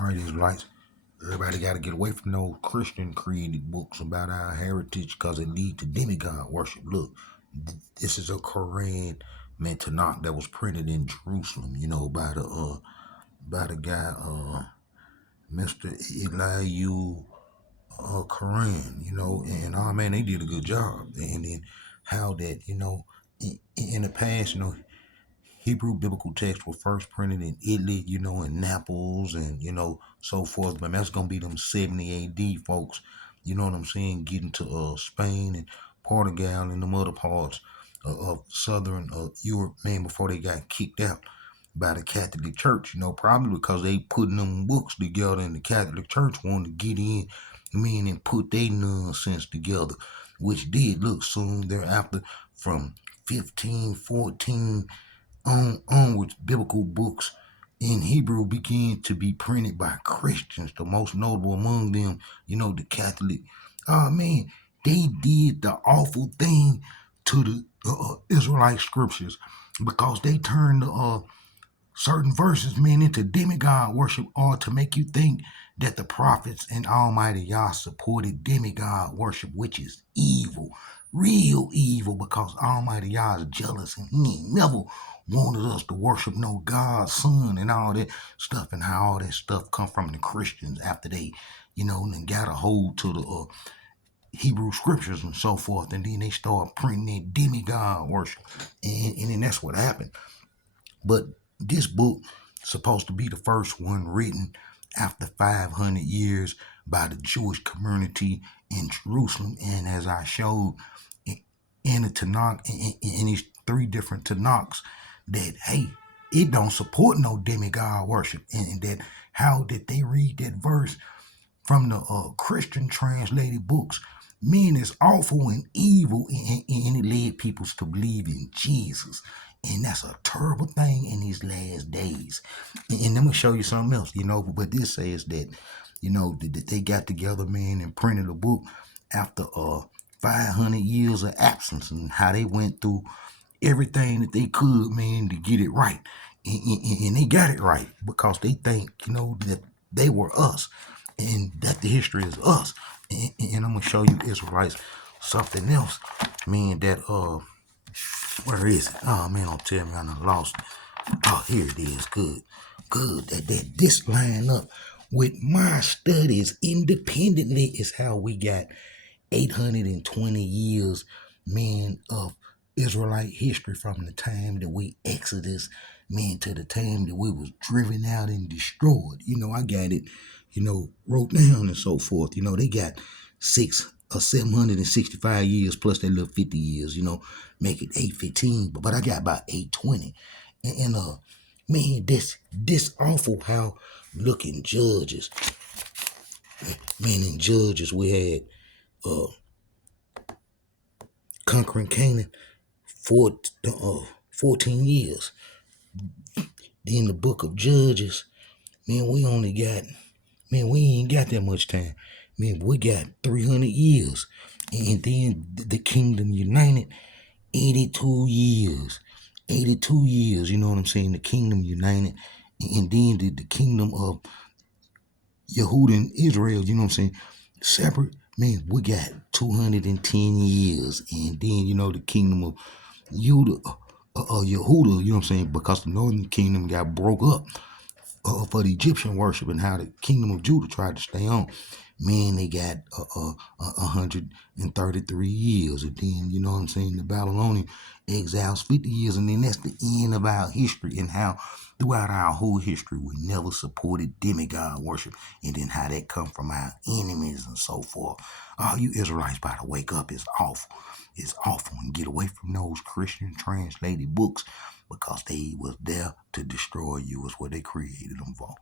All right, Israelites. Everybody got to get away from those Christian created books about our heritage because it lead to demigod worship. Look, this is a Koine Tanakh that was printed in Jerusalem, by the guy Mr. Elihu Koran, and oh man, they did a good job. And then how that, in the past, Hebrew biblical texts were first printed in Italy, in Naples and, so forth. But that's going to be them 70 AD folks, you know what I'm saying, getting to Spain and Portugal and them other parts of southern Europe, man, before they got kicked out by the Catholic Church, probably because they putting them books together and the Catholic Church wanted to get in, and put their nonsense together, which did look soon thereafter from 1514 onwards, biblical books in Hebrew began to be printed by Christians. The most notable among them, the Catholic. Oh man, they did the awful thing to the Israelite scriptures because they turned certain verses, man, into demigod worship, or to make you think that the prophets and Almighty Yah supported demigod worship, which is evil, real evil, because Almighty Yah is jealous and he ain't never wanted us to worship no God, Son, and all that stuff, and how all that stuff come from the Christians after they, and got a hold to the Hebrew scriptures and so forth, and then they start printing that demigod worship, and then that's what happened. But this book supposed to be the first one written after 500 years by the Jewish community in Jerusalem. And as I showed in the Tanakh, in these three different Tanakhs, that, hey, it don't support no demigod worship. And that how did they read that verse from the Christian translated books? Man, it's awful and evil, and it led people to believe in Jesus. And that's a terrible thing in these last days. And let me show you something else, but this says that, that they got together, man, and printed a book after 500 years of absence, and how they went through everything that they could, man, to get it right. And they got it right because they think, that they were us and that the history is us. And I'm going to show you, Israelites, something else, man, that, where is it? Oh, man, don't tell me I done lost it. Oh, here it is. Good. That this line up with my studies independently is how we got 820 years, man, of Israelite history from the time that we Exodus, man, to the time that we was driven out and destroyed. I got it, wrote down and so forth. They got 765 years plus that little 50 years, make it 815. But I got about 820. And man, this awful how looking Judges. Man, in Judges we had conquering Canaan for 14 years. Then the book of Judges, man, we ain't got that much time. Man, we got 300 years. And then the kingdom united, 82 years. 82 years, you know what I'm saying? The kingdom united. And then the kingdom of Yehuda and Israel, you know what I'm saying? Separate. Man, we got 210 years. And then, the kingdom of Yehuda, you know what I'm saying? Because the northern kingdom got broke up for the Egyptian worship, and how the kingdom of Judah tried to stay on. Man, they got 133 years. And then, you know what I'm saying, the Babylonian exiles 50 years. And then that's the end of our history, and how throughout our whole history we never supported demigod worship, and then how that come from our enemies and so forth. You Israelites better wake up. It's awful. It's awful, and get away from those Christian translated books, because they was there to destroy you, is what they created them for.